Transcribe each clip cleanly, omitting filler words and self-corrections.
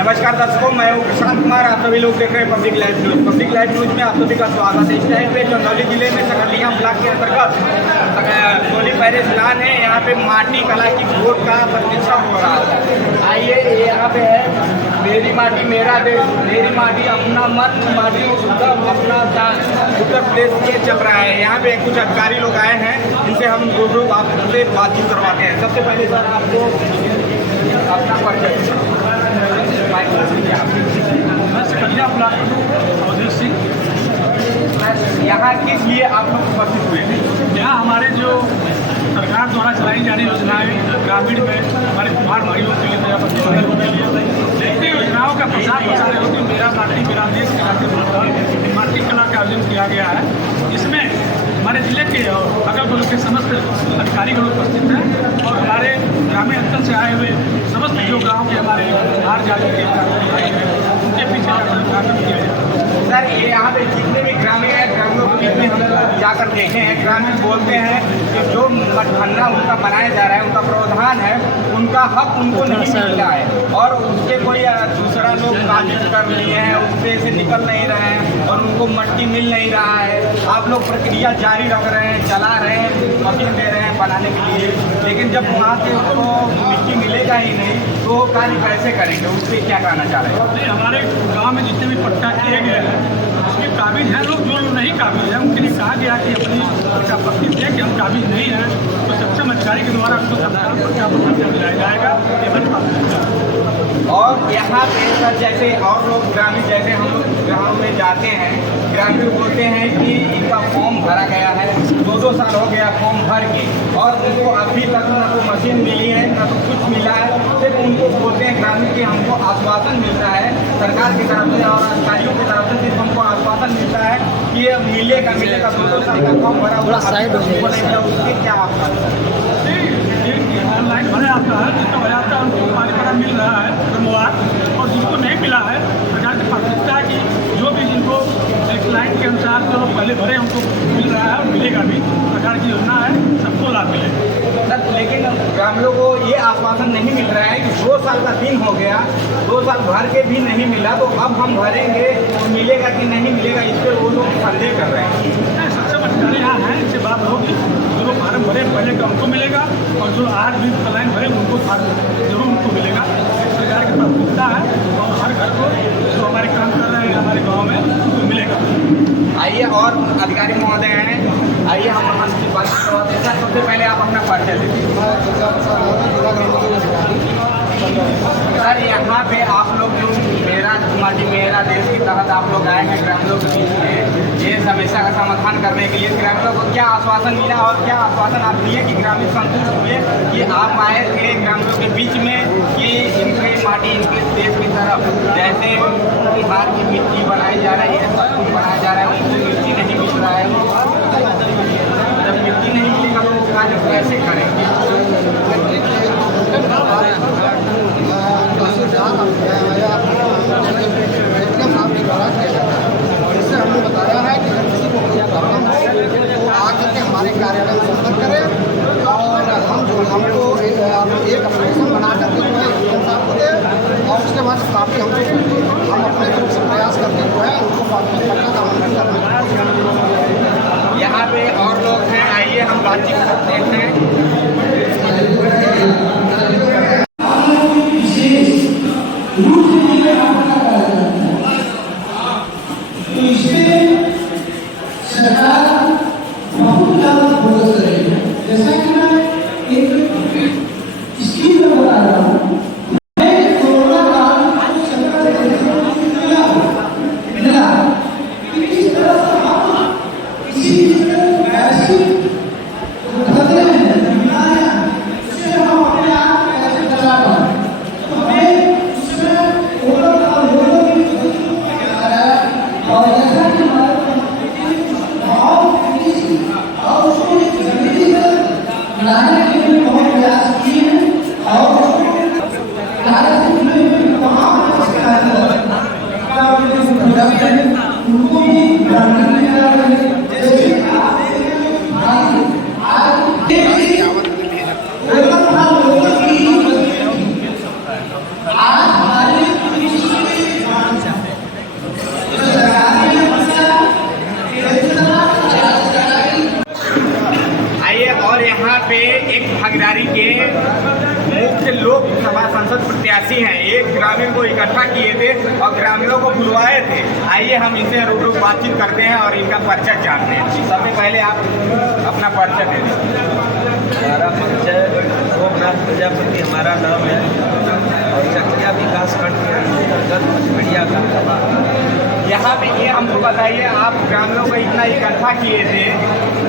नमस्कार दर्शकों, मैं हूँ प्रशांत कुमार। आप सभी लोग देख रहे हैं public live news. Public live news में आप सभी का स्वागत है। इस टाइम पे चंदौली जिले में सकलिया ब्लॉक के अंतर्गत टोली पैरेस लान है। यहाँ पे माटी कला की वोट का प्रतिष्ठा हो रहा है। आइए, यहाँ पे है मेरी माटी मेरा देश, मेरी माटी अपना मत, माटी उत्तम अपना दान, उत्तर प्रदेश ये चल रहा है। यहाँ पे कुछ अधिकारी लोग आए हैं, जिनसे हम रूबरू आपसे बातचीत करवाते हैं। सबसे पहले सर आपको अपना परिचय यहाँ किस लिए आप लोग उपस्थित हुए थे? यहाँ हमारे जो सरकार द्वारा चलाई जाने योजनाएं ग्रामीण में हमारे कुम्हार भाइयों के लिए, मेरा पतियों के लिए ऐसी योजनाओं का प्रचार प्रसार है कि मेरा माटी मेरा देश के नाते माटी कला का आयोजन किया गया है। इसमें हमारे जिले के और अगल बगल के समस्त अधिकारीगण उपस्थित हैं और हमारे ग्रामीण अंचल से आए हुए समस्त जो गाँव के हमारे बाहर जाने के उनके पीछे कार्यक्रम किया जाए। सर, ये यहाँ पे जितने भी ग्रामीण हैं, ग्रामीणों के बीच में हम जाकर देखे हैं, ग्रामीण बोलते हैं कि जो मठन्ना उनका बनाया जा रहा है, उनका प्रावधान है, उनका हक उनको नहीं मिल रहा है और उससे कोई दूसरा लोग काबिज कर लिए हैं, उससे से निकल नहीं रहे हैं और उनको मट्टी मिल नहीं रहा है। आप लोग प्रक्रिया जारी रख रहे हैं, चला रहे हैं, मशीन दे रहे हैं बनाने के लिए, लेकिन जब वहाँ से उसको मिट्टी मिलेगा ही नहीं तो कार्य कैसे करेंगे? उससे क्या कहना चाह रहे हैं? हमारे गाँव में जितने भी पट्टा किए गए हैं उसके काबिज हैं लोग, जो लोग नहीं काबिज हैं उनके लिए कहा गया कि अपनी पर्चा पट्टी दे कि हम काबिज नहीं हैं तो सक्षम अधिकारी के द्वारा उनको तत्काल पर्चा पट्टी दिलाया जाएगा। और यहाँ पे सर जैसे और लोग ग्रामीण, जैसे हम लोग गाँव में जाते हैं, ग्रामीण बोलते हैं कि इनका फॉर्म भरा गया है, 2-2 साल हो गया फॉर्म भर के और उनको अभी तक ना तो मशीन मिली है ना तो कुछ मिला है। सिर्फ उनको बोलते हैं ग्रामीण कि हमको आश्वासन मिल रहा है सरकार की तरफ से और अधिकारियों की तरफ से, सिर्फ हमको आश्वासन मिलता है कि ये मिलेगा 2-2 साल का फॉर्म भरा हुआ उसके क्या ऑनलाइन भरा जाता है, जिसका भरा जाता है उनको पानी भरा मिल रहा है धन्यवाद। और जिनको नहीं मिला है सरकार की प्राथमिकता है कि जो भी जिनको एक लाइन के अनुसार जो पहले भरे उनको मिल रहा है और मिलेगा भी। सरकार की योजना है, सबको लाभ मिलेगा सर। लेकिन ग्रामीणों को ये आश्वासन नहीं मिल रहा है कि 2 साल का दिन हो गया, 2 साल भर के भी नहीं मिला तो अब हम भरेंगे तो मिलेगा कि नहीं मिलेगा, इस पर वो लोग संदेह कर रहे हैं। सक्षम अधिकारी यहाँ हैं, इससे बात होगी। जो लोग फार्म भरे पहले का उनको मिलेगा और जो आज भी लाइन भरे उनको जरूर उनको मिलेगा। सरकार की प्राथमिकता है और हर घर को जो हमारे काम कर रहे हैं हमारे गाँव में उनको मिलेगा। आइए और अधिकारी महोदय हैं, आइए हम आपकी बात करवाते हैं। सर, सबसे पहले आप अपना परिचय दीजिए। सर, यहाँ पे आप लोग जो मेरा माटी मेरा देश के तहत आप लोग आए हैं ग्रामीणों के बीच में ये समस्या का समाधान करने के लिए, ग्रामीणों को क्या आश्वासन मिला और क्या आश्वासन आप दिए कि ग्रामीण संतुष्ट हुए कि आप आए थे ग्रामीणों के बीच में कि इनके माटी इनके देश की तरफ जैसे बिहार की मिट्टी बनाई जा रही है, सब कुछ बनाया जा रहा है, उनको मिट्टी नहीं मिल रहा है। जब मिट्टी नहीं मिलेगा तो कार्य कैसे करेंगे? इससे हमने बताया है कि किसी को कोई प्रॉब्लम हो तो आकर के हमारे कार्यालय में संपर्क करें और हमको एक एप्लीकेशन बना करके जो है इंसाफ को दें और उसके बाद काफ़ी हम अपने तरफ से प्रयास करके जो है उनको पट्टा का अमल करना। यहाँ पे और लोग हैं, आइए हम बातचीत करते हैं। सरकार बहुत ज़्यादा फोकस करेगी। जैसा कि मैं एक स्कीम में बता रहा हूँ, कोरोना काल सरकार मिला किस तरह से हम किसी ऐसी खतरे हैं बीमारियाँ उससे हम अपने आप को कैसे बचा पाए, तो हमें उसमें कोरोना काल और जैसा ग्रामीण को इकट्ठा किए थे और ग्रामीणों को बुलवाए थे। आइए हम इनसे रूबरू बातचीत करते हैं और इनका परिचय जानते हैं। सबसे पहले आप अपना परिचय दे दें। हमारा परिचय गोपनाथ प्रजापति हमारा नाम है और चकिया विकास खंड के अंतर्गत मछलिया का सभा। यहाँ पे ये हमको बताइए, आप ग्रामीणों को इतना इकट्ठा किए थे,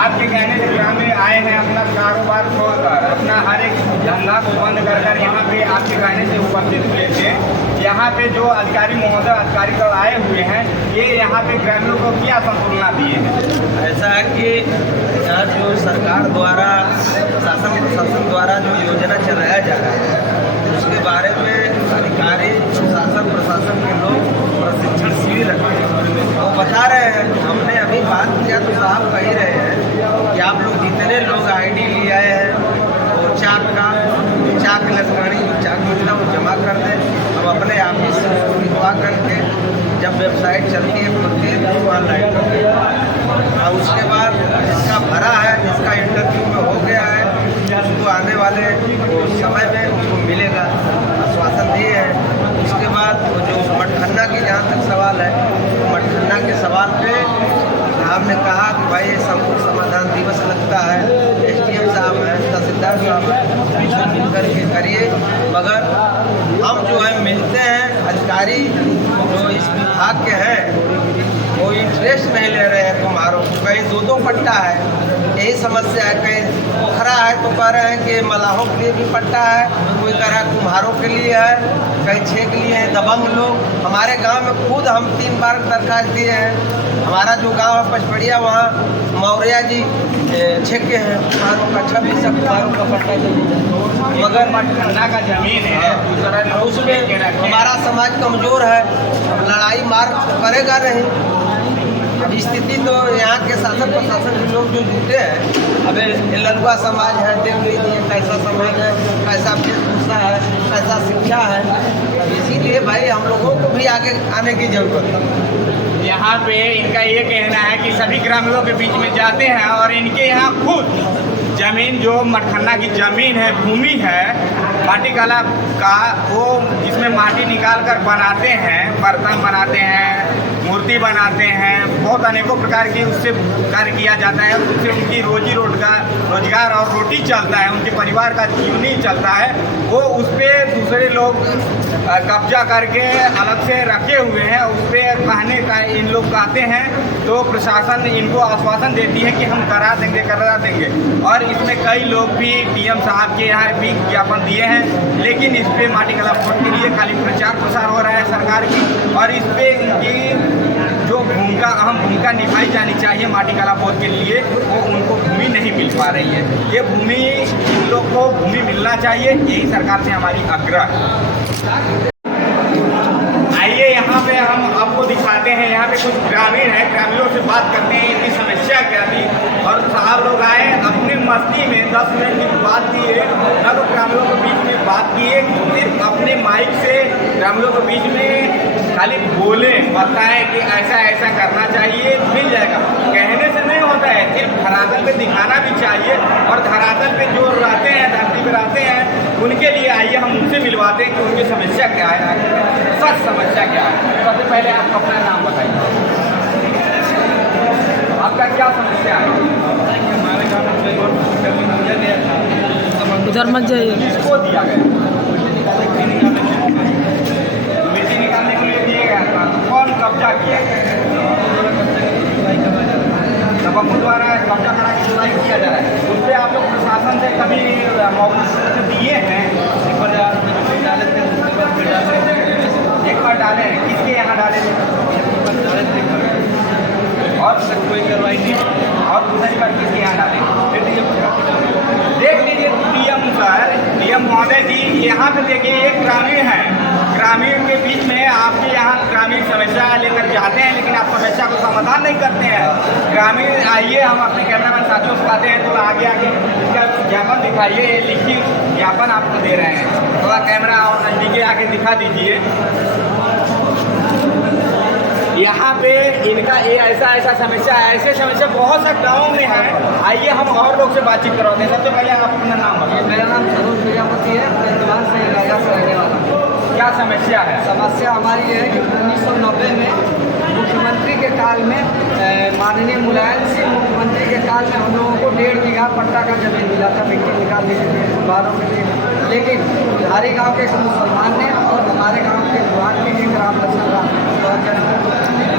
आपके कहने से ग्रामीण आए हैं अपना कारोबार छोड़कर, अपना हर एक धंधा को बंद कर यहाँ पे आपके कहने से उपस्थित हुए थे। यहाँ पे जो अधिकारी महोदय अधिकारी सब आए हुए हैं, ये यहाँ पे ग्रामीणों को क्या संतुलना दिए हैं? ऐसा है कि यहाँ जो सरकार द्वारा शासन प्रशासन द्वारा जो योजना चलाया जा रहा है उसके बारे में अधिकारी शासन प्रशासन के लोग प्रशिक्षण शिविर रखते हैं। वो बता रहे हैं, हमने अभी बात किया तो साहब कह ही रहे हैं कि आप लोग जितने लोग आईडी लिए आए हैं वो चाक लटकानी चाक मिलता वो जमा कर दें। हम अपने ऑफिस से लिखवा करके जब वेबसाइट चलती है प्रत्येक ऑनलाइन कर दें और उसके बाद जिसका भरा है, जिसका इंटरव्यू में हो गया है, उसको आने वाले समय में उनको मिलेगा, आश्वासन दिए हैं। उसके बाद वो जो मटखन्ना की जहाँ तक सवाल है, तो मटखन्ना के सवाल पे हमने कहा कि भाई ये समाधान दिवस लगता है, SDM साहब हैं, तहसीलदार साहब हैं, इसे मिल करके करिए। मगर हम जो है मिलते हैं अधिकारी जो इस विभाग के हैं वो इंटरेस्ट नहीं ले रहे हैं कुम्हारों को। कहीं दो पट्टा है, यही समस्या है। कहीं पोखरा है तो कह रहे हैं कि मलाहों के लिए भी पट्टा है, कोई कह रहा है कुम्हारों के लिए है, कहीं 6 के लिए है दबंग लोग। हमारे गांव में खुद हम 3 बार दरखास्त दिए हैं। हमारा जो गांव है पचपड़िया, वहाँ मौर्या जी 6 के हैं कुम्हारों का, 26 कुम्हारों का पट्टा चाहिए। मगर मटखन्ना का जमीन है, दूसरा लोग उसमें हमारा समाज कमज़ोर है, लड़ाई मार करेगा नहीं। अब स्थिति तो यहाँ के शासन प्रशासन के लोग जो जुटे हैं, अब लड़ुआ समाज है, देख लीजिए कैसा समाज है, कैसा वेशभूषा है, कैसा शिक्षा है। इसीलिए भाई हम लोगों को भी आगे आने की ज़रूरत है। यहाँ पे इनका ये कहना है कि सभी ग्रामीणों के बीच में जाते हैं और इनके यहाँ खुद जमीन जो मटखन्ना की जमीन है, भूमि है, माटी कला का, वो जिसमें माटी निकाल कर बनाते हैं, बर्तन बनाते हैं, मूर्ति बनाते हैं, बहुत अनेकों प्रकार की उससे कार्य किया जाता है। उससे उनकी रोजी रोजगार और रोटी चलता है, उनके परिवार का जीवनी चलता है। वो उस पर दूसरे लोग कब्जा करके अलग से रखे हुए हैं, उस पर कहने का इन लोग कहते हैं तो प्रशासन इनको आश्वासन देती है कि हम करा देंगे। और इसमें कई लोग भी DM साहब के यहाँ भी ज्ञापन दिए हैं, लेकिन इस पर माटी कला बोर्ड के लिए खाली प्रचार प्रसार हो रहा है सरकार की, और इस पर इनकी जो अहम भूमिका निभाई जानी चाहिए माटी कला बोर्ड के लिए, वो उनको भूमि नहीं मिल पा रही है। ये भूमि, इन लोग को भूमि मिलना चाहिए, यही सरकार से हमारी आग्रह है। आइए यहाँ पे हम आपको दिखाते हैं, यहाँ पे कुछ ग्रामीण हैं, ग्रामीणों से बात करते हैं इनकी समस्या क्या थी। और साहब लोग आए अपनी मस्ती में 10 मिनट की बात किए, ना तो ग्रामीणों के बीच में बात किए, सिर्फ अपने माइक से ग्रामीणों के बीच में खाली बोले, बताएं कि ऐसा ऐसा करना चाहिए, मिल जाएगा। कहने से नहीं होता है, सिर्फ धरातल पे दिखाना भी चाहिए। और धरातल पे जो रहते हैं, धरती पे रहते हैं, उनके लिए आइए हम उनसे मिलवाते हैं कि उनकी समस्या क्या है, सच समस्या क्या है। सबसे पहले आप अपना नाम बताइए, आपका क्या समस्या है? हमारे गाँव में उधर मत जाइए। किसको दिया गया? मिट्टी निकालने के लिए दिया गया था। कौन कब्जा किया? तबक्कु द्वारा कब्जा करा के जुलाई किया जा रहा है। उस पर आप लोग प्रशासन से कभी मौका दिए हैं? एक बार डाले हैं, किसके यहाँ डाले थे? और कोई कार्रवाई नहीं, और दूसरी बार किसके यहाँ डाले? देख लीजिए DM सर, DM महोदय जी, यहाँ पे देखिए एक ग्रामीण है, ग्रामीण के बीच में आपके यहाँ ग्रामीण समस्या लेकर जाते हैं, लेकिन आप समस्या को समाधान नहीं करते हैं। ग्रामीण आइए, हम अपने कैमरामैन साथियों से कहते हैं थोड़ा आगे इसका ज्ञापन दिखाइए, ये लिखित ज्ञापन आपको दे रहे हैं, थोड़ा कैमरा और नजदीके आके दिखा दीजिए। यहाँ पे इनका ये ऐसा समस्या है, ऐसे समस्या बहुत से गाँव में है। आइए हम और लोग से बातचीत करवाते हैं। सबसे पहले आप अपना नाम बताइए। मेरा नाम सरोज प्रजापति है, मैं से रहने वाला हूँ। क्या समस्या है? समस्या हमारी ये है कि 1990 में मुख्यमंत्री के काल में माननीय मुलायम सिंह मुख्यमंत्री के काल में हम लोगों को 1.5 बीघा पट्टा का जमीन मिला था मिट्टी निकालने के लिए बारों के लिए, लेकिन हमारे गांव के एक मुसलमान ने और हमारे गांव के विभाग के एक राम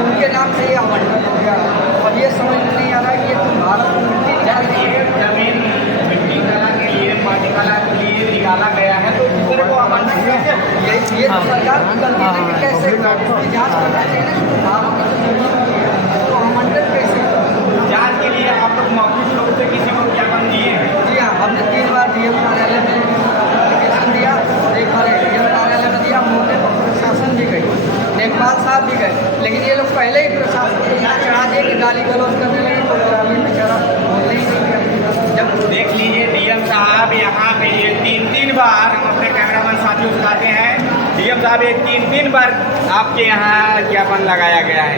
उनके नाम से ये आवंटन हो गया और ये समझ में नहीं आ रहा कि ये भारत में मिट्टी निकाल जमीन मिट्टी कला के लिए माटी कला के लिए निकाला गया है तो दूसरे को आवंटन कैसे? ये तो सरकार की गलती है कि कैसे इसकी जांच करना चाहिए ना कि भारत की तो आवंटन कैसे? जांच के लिए आप लोग मौखिक रूप से किसी को ज्ञापन दिए हैं? जी हाँ, हमने 3 बार डीएम कार्यालय में एप्लीकेशन दिया और 1 बार डीएम कार्यालय में दिया। मौके पर प्रशासन भी गई, लेखपाल साहब भी गए, लेकिन ये लोग पहले ही प्रशासन को यहाँ चढ़ा दिए कि गाली गलौज करने लगे तो ग्रामीण बेचारा बोलने ही नहीं गया। जब देख लीजिए डीएम साहब यहाँ पे ये 3 बार हम अपने कैमरामैन साथियों से कहते हैं डीएम साहब ये 3 बार आपके यहाँ ज्ञापन लगाया गया है।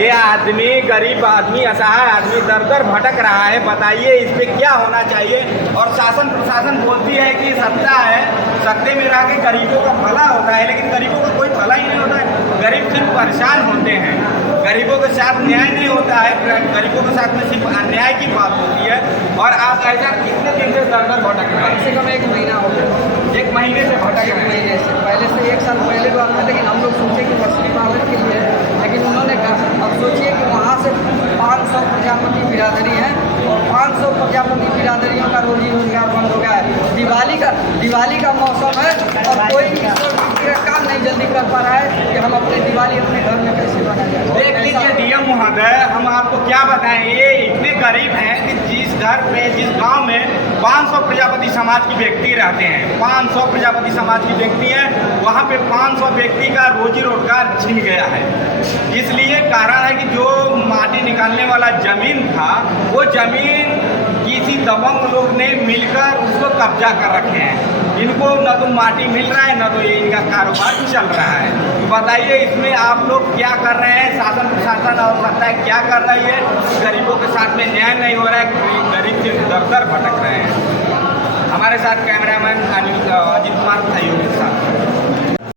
ये आदमी गरीब आदमी असहाय आदमी दर दर भटक रहा है, बताइए इस पर क्या होना चाहिए? और शासन प्रशासन बोलती है कि सत्ता है, सत्ते में रह के गरीबों का भला होता है, लेकिन गरीबों का कोई भला ही नहीं होता है। गरीब सिर्फ परेशान होते हैं, गरीबों के साथ न्याय नहीं होता है, गरीबों के साथ में सिर्फ अन्याय की बात होती है। और आप ऐसा कितने दिन से दर दर भटक रहे हैं? कम से कम 1 महीना हो गया। 1 महीने से भटक एक रहे हैं। महीने से पहले से 1 साल पहले बात था, लेकिन हम लोग सोचे कि मछली पालन के लिए, लेकिन उन्होंने कहा अब सोचिए कि वहाँ से 500 प्रजापति बिरादरी है और 500 प्रजापति बिरादरियों का रोजी रोजगार बंद हो गया है। दिवाली का मौसम है और कोई काम नहीं जल्दी कर पा रहा है कि हम अपने दिवाली अपने घर में कैसे बनाएं। देख लीजिए डीएम महोदय, हम आपको क्या बताएं, ये इतने गरीब हैं कि जिस घर में जिस गांव में 500 प्रजापति समाज की व्यक्ति रहते हैं, 500 प्रजापति समाज की व्यक्ति हैं, वहाँ पे 500 व्यक्ति का रोजी रोजगार छिन गया है। इसलिए कारण है कि जो माटी निकालने वाला जमीन था वो जमीन किसी दबंग लोग ने मिलकर उसको कब्जा कर रखे हैं। इनको न तो माटी मिल रहा है, न तो ये इनका कारोबार चल रहा है। तो बताइए इसमें आप लोग क्या कर रहे हैं? शासन प्रशासन और सत्ता क्या कर रही है? गरीबों के साथ में न्याय नहीं हो रहा है, गरीब से दर दर भटक रहे हैं। हमारे साथ कैमरामैन अजीत कुमार था के साथ।